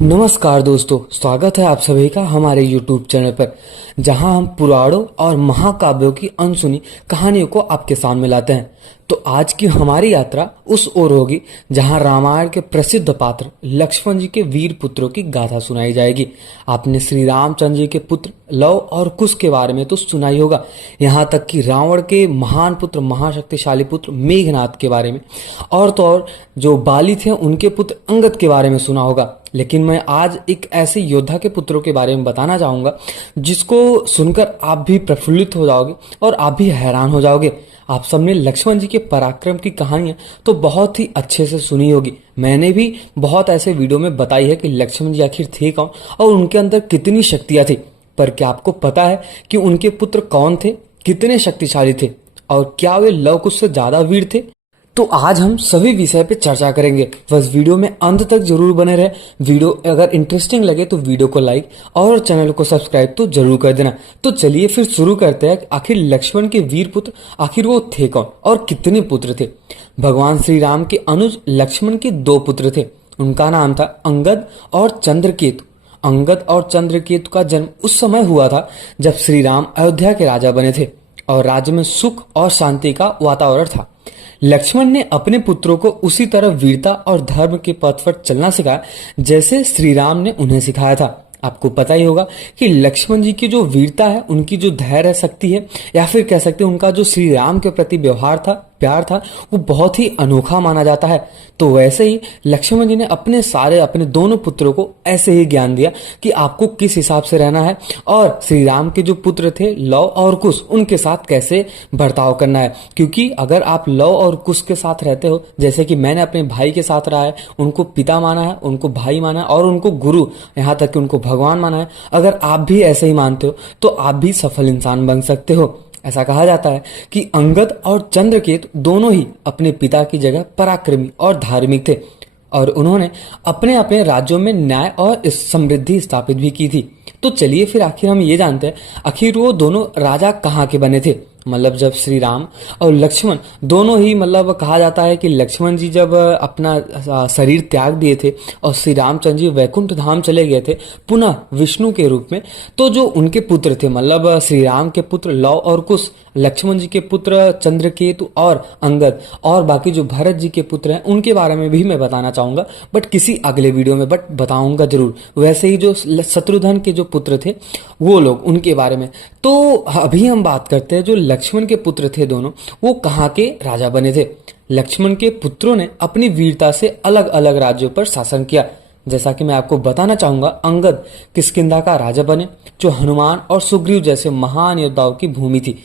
नमस्कार दोस्तों, स्वागत है आप सभी का हमारे YouTube चैनल पर, जहां हम पुराणों और महाकाव्यों की अनसुनी कहानियों को आपके सामने लाते हैं। तो आज की हमारी यात्रा उस ओर होगी जहां रामायण के प्रसिद्ध पात्र लक्ष्मण जी के वीर पुत्रों की गाथा सुनाई जाएगी। आपने श्री रामचंद्र जी के पुत्र लव और कुश के बारे में तो सुना ही होगा, यहाँ तक कि रावण के महान पुत्र महाशक्तिशाली पुत्र मेघनाथ के बारे में, और तो और जो बाली थे उनके पुत्र अंगद के बारे में सुना होगा। लेकिन मैं आज एक ऐसे योद्धा के पुत्रों के बारे में बताना चाहूंगा जिसको सुनकर आप भी प्रफुल्लित हो जाओगे और आप भी हैरान हो जाओगे। आप सबने लक्ष्मण जी के पराक्रम की कहानियां तो बहुत ही अच्छे से सुनी होगी। मैंने भी बहुत ऐसे वीडियो में बताई है कि लक्ष्मण जी आखिर थे कौन और उनके अंदर कितनी शक्तियां थी। पर क्या आपको पता है कि उनके पुत्र कौन थे, कितने शक्तिशाली थे और क्या वे लव कुश से ज्यादा वीर थे? तो आज हम सभी विषय पे चर्चा करेंगे। बस वीडियो में अंत तक जरूर बने रहे। वीडियो अगर इंटरेस्टिंग लगे तो वीडियो को लाइक और चैनल को सब्सक्राइब तो जरूर कर देना। तो चलिए फिर शुरू करते हैं। आखिर लक्ष्मण के वीर पुत्र आखिर वो थे कौन और कितने पुत्र थे? भगवान श्री राम के अनुज लक्ष्मण के दो पुत्र थे। उनका नाम था अंगद और चंद्रकेतु। अंगद और चंद्रकेतु का जन्म उस समय हुआ था जब श्री राम अयोध्या के राजा बने थे और राज्य में सुख और शांति का वातावरण था। लक्ष्मण ने अपने पुत्रों को उसी तरह वीरता और धर्म के पथ पर चलना सिखाया जैसे श्री राम ने उन्हें सिखाया था। आपको पता ही होगा कि लक्ष्मण जी की जो वीरता है, उनकी जो धैर्य शक्ति है, या फिर कह सकते हैं उनका जो श्री राम के प्रति व्यवहार था, प्यार था, वो बहुत ही अनोखा माना जाता है। तो वैसे ही लक्ष्मण जी ने अपने दोनों पुत्रों को ऐसे ही ज्ञान दिया कि आपको किस हिसाब से रहना है और श्री राम के जो पुत्र थे लव और कुश, उनके साथ कैसे बर्ताव करना है। क्योंकि अगर आप लव और कुश के साथ रहते हो, जैसे कि मैंने अपने भाई के साथ रहा है, उनको पिता माना है, उनको भाई माना है और उनको गुरु, यहाँ तक कि उनको भगवान माना है, अगर आप भी ऐसे ही मानते हो तो आप भी सफल इंसान बन सकते हो। ऐसा कहा जाता है कि अंगद और चंद्रकेतु दोनों ही अपने पिता की जगह पराक्रमी और धार्मिक थे और उन्होंने अपने अपने राज्यों में न्याय और समृद्धि स्थापित भी की थी। तो चलिए फिर आखिर हम ये जानते हैं, आखिर वो दोनों राजा कहाँ के बने थे। मतलब जब श्री राम और लक्ष्मण दोनों ही, मतलब कहा जाता है कि लक्ष्मण जी जब अपना शरीर त्याग दिए थे और श्री रामचंद्र जी वैकुंठ धाम चले गए थे पुनः विष्णु के रूप में, तो जो उनके पुत्र थे, मतलब श्री राम के पुत्र लव और कुश, लक्ष्मण जी के पुत्र चंद्रकेतु और अंगद, और बाकी जो भरत जी के पुत्र हैं उनके बारे में भी मैं बताना चाहूंगा, बट किसी अगले वीडियो में बट बताऊंगा जरूर। वैसे ही जो शत्रुघ्न के जो पुत्र थे वो लोग, उनके बारे में। तो अभी हम बात करते हैं जो लक्ष्मण के पुत्र थे दोनों, वो कहाँ के राजा बने थे। लक्ष्मण के पुत्रों ने अपनी वीरता से अलग अलग राज्यों पर शासन किया। जैसा कि मैं आपको बताना चाहूंगा, अंगद किष्किंधा का राजा बने, जो हनुमान और सुग्रीव जैसे महान योद्धाओं की भूमि थी।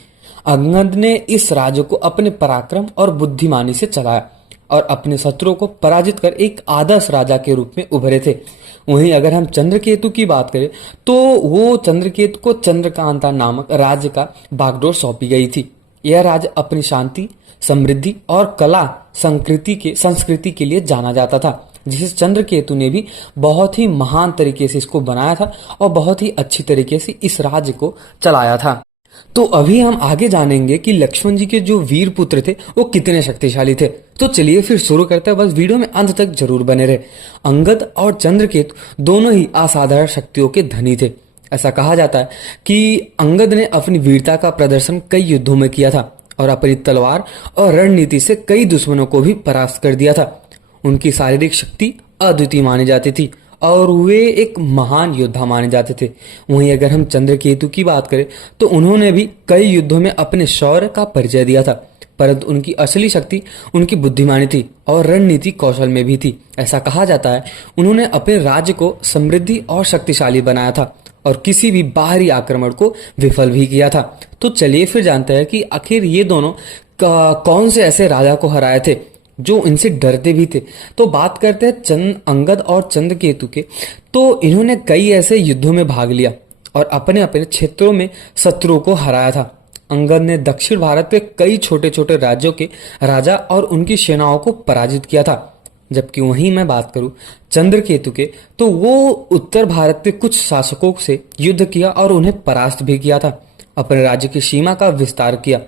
अंगद ने इस राज्य को अपने पराक्रम और बुद्धिमानी से चलाया और अपने शत्रुओं को पराजित कर एक आदर्श राजा के रूप में उभरे थे। वहीं अगर हम चंद्रकेतु की बात करें तो वो चंद्रकेतु को चंद्रकांता नामक राज्य का बागडोर सौंपी गई थी। यह राज्य अपनी शांति, समृद्धि और कला संस्कृति के लिए जाना जाता था, जिसे चंद्रकेतु ने भी बहुत ही महान तरीके से इसको बनाया था और बहुत ही अच्छी तरीके से इस राज्य को चलाया था। तो अभी हम आगे जानेंगे कि लक्ष्मण जी के जो वीर पुत्र थे वो कितने शक्तिशाली थे। तो चलिए फिर शुरू करते हैं, बस वीडियो में अंत तक जरूर बने रहे। अंगद और चंद्रकेतु दोनों ही असाधारण शक्तियों के धनी थे। ऐसा कहा जाता है कि अंगद ने अपनी वीरता का प्रदर्शन कई युद्धों में किया था और अपनी तलवार और रणनीति से कई दुश्मनों को भी परास्त कर दिया था। उनकी शारीरिक शक्ति अद्वितीय मानी जाती थी और वे एक महान योद्धा माने जाते थे। वहीं अगर हम चंद्रकेतु की बात करें तो उन्होंने भी कई युद्धों में अपने शौर्य का परिचय दिया था, परंतु उनकी असली शक्ति उनकी बुद्धिमानी थी और रणनीति कौशल में भी थी। ऐसा कहा जाता है उन्होंने अपने राज्य को समृद्धि और शक्तिशाली बनाया था और किसी भी बाहरी आक्रमण को विफल भी किया था। तो चलिए फिर जानते हैं कि आखिर ये दोनों कौन से ऐसे राजा को हराए थे जो इनसे डरते भी थे। तो बात करते हैं अंगद और चंद्रकेतु के। तो इन्होंने कई ऐसे युद्धों में भाग लिया और अपने अपने क्षेत्रों में शत्रुओं को हराया था। अंगद ने दक्षिण भारत के कई छोटे छोटे राज्यों के राजा और उनकी सेनाओं को पराजित किया था, जबकि वहीं मैं बात करूं चंद्रकेतु के, तो वो उत्तर भारत के कुछ शासकों से युद्ध किया और उन्हें परास्त भी किया था। अपने राज्य की सीमा का विस्तार किया।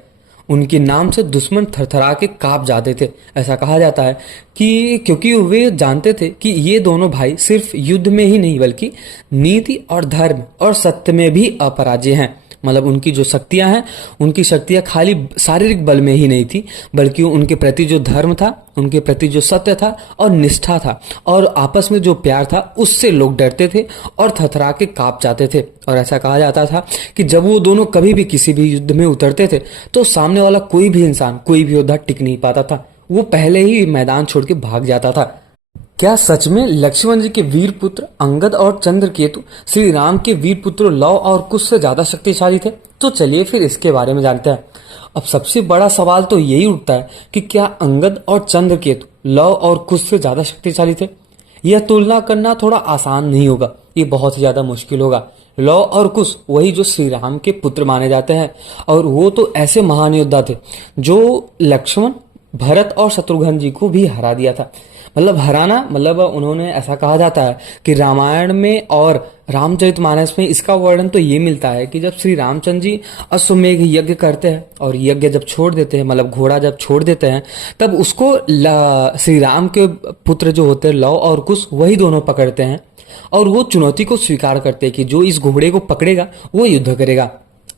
उनके नाम से दुश्मन थरथरा के कांप जाते थे। ऐसा कहा जाता है कि क्योंकि वे जानते थे कि ये दोनों भाई सिर्फ युद्ध में ही नहीं बल्कि नीति और धर्म और सत्य में भी अपराजय हैं। मतलब उनकी जो शक्तियां हैं, उनकी शक्तियां खाली शारीरिक बल में ही नहीं थी, बल्कि उनके प्रति जो धर्म था, उनके प्रति जो सत्य था और निष्ठा था और आपस में जो प्यार था, उससे लोग डरते थे और थरथरा के कांप जाते थे। और ऐसा कहा जाता था कि जब वो दोनों कभी भी किसी भी युद्ध में उतरते थे तो सामने वाला कोई भी इंसान, कोई भी योद्धा टिक नहीं पाता था, वो पहले ही मैदान छोड़ के भाग जाता था। क्या सच में लक्ष्मण जी के वीर पुत्र अंगद और चंद्रकेतु श्री राम के वीर पुत्रों लव और कुश से ज्यादा शक्तिशाली थे? तो चलिए फिर इसके बारे में जानते हैं। अब सबसे बड़ा सवाल तो यही उठता है कि क्या अंगद और चंद्रकेतु लव और कुश से ज्यादा शक्तिशाली थे? यह तुलना करना थोड़ा आसान नहीं होगा, ये बहुत ही ज्यादा मुश्किल होगा। लव और कुश वही जो श्री राम के पुत्र माने जाते हैं, और वो तो ऐसे महान योद्धा थे जो लक्ष्मण, भरत और शत्रुघ्न जी को भी हरा दिया था। मतलब हराना, मतलब उन्होंने, ऐसा कहा जाता है कि रामायण में और रामचरितमानस में इसका वर्णन तो ये मिलता है कि जब श्री रामचंद्र जी अश्वमेघ यज्ञ करते हैं और यज्ञ जब छोड़ देते हैं, मतलब घोड़ा जब छोड़ देते हैं, तब उसको श्री राम के पुत्र जो होते हैं लव और कुश, वही दोनों पकड़ते हैं और वो चुनौती को स्वीकार करते हैं कि जो इस घोड़े को पकड़ेगा वो युद्ध करेगा।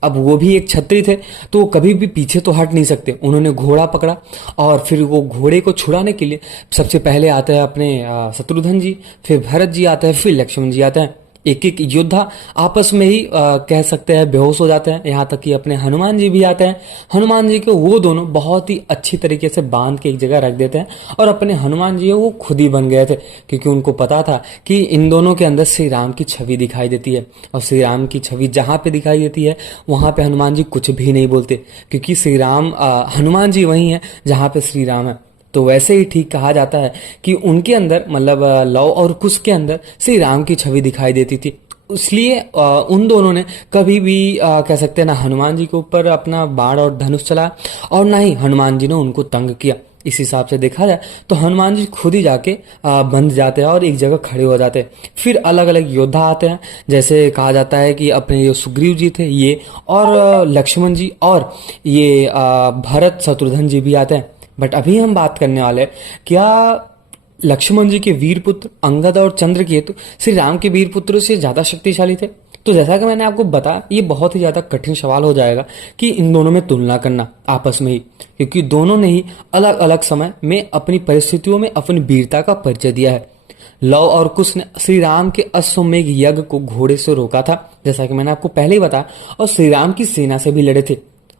अब वो भी एक छत्री थे तो वो कभी भी पीछे तो हट नहीं सकते। उन्होंने घोड़ा पकड़ा और फिर वो घोड़े को छुड़ाने के लिए सबसे पहले आते हैं अपने शत्रुघ्न जी, फिर भरत जी आते हैं, फिर लक्ष्मण जी आते हैं। एक एक योद्धा आपस में ही कह सकते हैं बेहोश हो जाते हैं। यहाँ तक कि अपने हनुमान जी भी आते हैं। हनुमान जी को वो दोनों बहुत ही अच्छी तरीके से बांध के एक जगह रख देते हैं और अपने हनुमान जी वो खुद ही बन गए थे, क्योंकि उनको पता था कि इन दोनों के अंदर श्री राम की छवि दिखाई देती है और श्री राम की छवि जहां पे दिखाई देती है वहां पे हनुमान जी कुछ भी नहीं बोलते, क्योंकि श्री राम, हनुमान जी वही है जहां पे श्री राम है। तो वैसे ही ठीक कहा जाता है कि उनके अंदर, मतलब लव और कुश के अंदर श्री राम की छवि दिखाई देती थी। इसलिए उन दोनों ने कभी भी कह सकते हैं ना हनुमान जी के ऊपर अपना बाण और धनुष चलाया और ना ही हनुमान जी ने उनको तंग किया। इस हिसाब से देखा जाए तो हनुमान जी खुद ही जाके बंध जाते हैं और एक जगह खड़े हो जाते हैं। फिर अलग अलग योद्धा आते हैं, जैसे कहा जाता है कि अपने ये सुग्रीव जी थे ये, और लक्ष्मण जी, और ये भरत शत्रुघ्न जी भी आते हैं। बट अभी हम बात करने वाले हैं, क्या लक्ष्मण जी के वीर पुत्र अंगद और चंद्रकेतु श्री राम के वीर पुत्रों से ज्यादा शक्तिशाली थे? तो जैसा कि मैंने आपको बताया, ये बहुत ही ज्यादा कठिन सवाल हो जाएगा कि इन दोनों में तुलना करना आपस में ही, क्योंकि दोनों ने ही अलग अलग समय में अपनी परिस्थितियों में अपनी वीरता का परिचय दिया है। लव और कुश ने श्री राम के अश्वमेघ यज्ञ को घोड़े से रोका था, जैसा कि मैंने आपको पहले ही बताया, और श्री राम की सेना से भी लड़े थे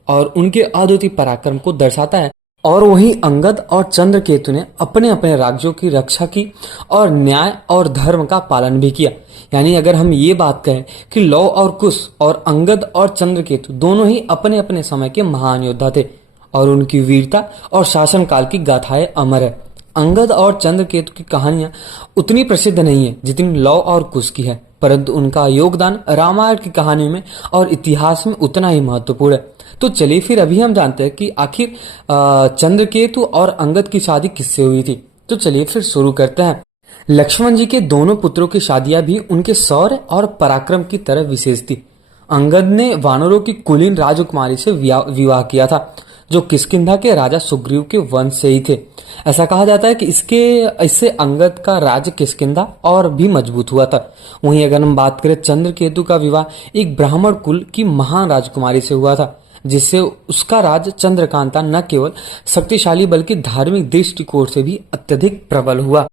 और उनके अद्वितीय पराक्रम को दर्शाता है। और वहीं अंगद और चंद्रकेतु ने अपने अपने राज्यों की रक्षा की और न्याय और धर्म का पालन भी किया। यानी अगर हम ये बात कहें कि लव और कुश और अंगद और चंद्रकेतु दोनों ही अपने अपने समय के महान योद्धा थे और उनकी वीरता और शासनकाल की गाथाएं अमर है। अंगद और चंद्रकेतु की कहानियां उतनी प्रसिद्ध नहीं है जितनी लव और कुश की है, परंतु उनका योगदान रामायण की कहानी में और इतिहास में उतना ही महत्वपूर्ण है। तो चलिए फिर अभी हम जानते हैं कि आखिर चंद्रकेतु और अंगद की शादी किससे हुई थी। तो चलिए फिर शुरू करते हैं। लक्ष्मण जी के दोनों पुत्रों की शादियां भी उनके शौर्य और पराक्रम की तरह विशेष थी। अंगद ने वानरों की कुलीन राजकुमारी से विवाह किया था, जो किष्किंधा के राजा सुग्रीव के वंश से ही थे। ऐसा कहा जाता है कि इससे अंगद का राज्य किष्किंधा और भी मजबूत हुआ था। वहीं अगर हम बात करें चंद्रकेतु का विवाह एक ब्राह्मण कुल की महान राजकुमारी से हुआ था, जिससे उसका राज्य चंद्रकांता न केवल शक्तिशाली बल्कि धार्मिक दृष्टिकोण से भी अत्यधिक प्रबल हुआ।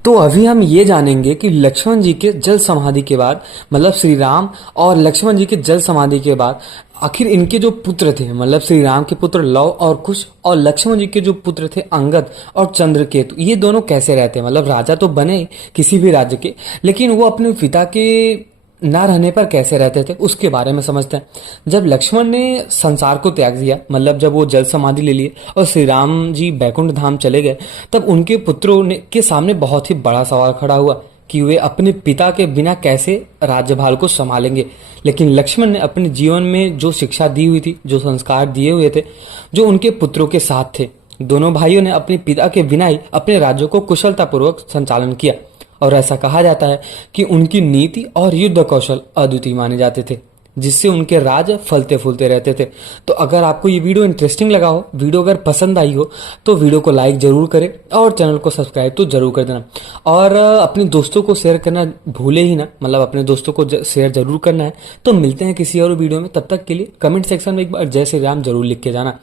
तो अभी हम ये जानेंगे कि लक्ष्मण जी के जल समाधि के बाद, मतलब श्री राम और लक्ष्मण जी के जल समाधि के बाद आखिर इनके जो पुत्र थे, मतलब श्री राम के पुत्र लव और कुश और लक्ष्मण जी के जो पुत्र थे अंगद और चंद्रकेतु, ये दोनों कैसे रहते हैं। मतलब राजा तो बने किसी भी राज्य के, लेकिन वो अपने पिता के ना रहने पर कैसे रहते थे उसके बारे में समझते हैं। जब लक्ष्मण ने संसार को त्याग दिया, मतलब जब वो जल समाधि ले लिए और श्री राम जी बैकुंठ धाम चले गए, तब उनके पुत्रों के सामने बहुत ही बड़ा सवाल खड़ा हुआ कि वे अपने पिता के बिना कैसे राज्यभार को संभालेंगे। लेकिन लक्ष्मण ने अपने जीवन में जो शिक्षा दी हुई थी, जो संस्कार दिए हुए थे, जो उनके पुत्रों के साथ थे, दोनों भाइयों ने अपने पिता के बिना ही अपने राज्यों को कुशलतापूर्वक संचालन किया। और ऐसा कहा जाता है कि उनकी नीति और युद्ध कौशल अद्वितीय माने जाते थे। जिससे उनके राज फलते फूलते रहते थे। तो अगर आपको ये वीडियो इंटरेस्टिंग लगा हो, वीडियो अगर पसंद आई हो, तो वीडियो को लाइक जरूर करें और चैनल को सब्सक्राइब तो जरूर कर देना। और अपने दोस्तों को शेयर करना भूले ही ना, मतलब अपने दोस्तों को शेयर जरूर करना है। तो मिलते हैं किसी और वीडियो में, तब तक के लिए कमेंट सेक्शन में एक बार जय श्री राम जरूर लिख के जाना।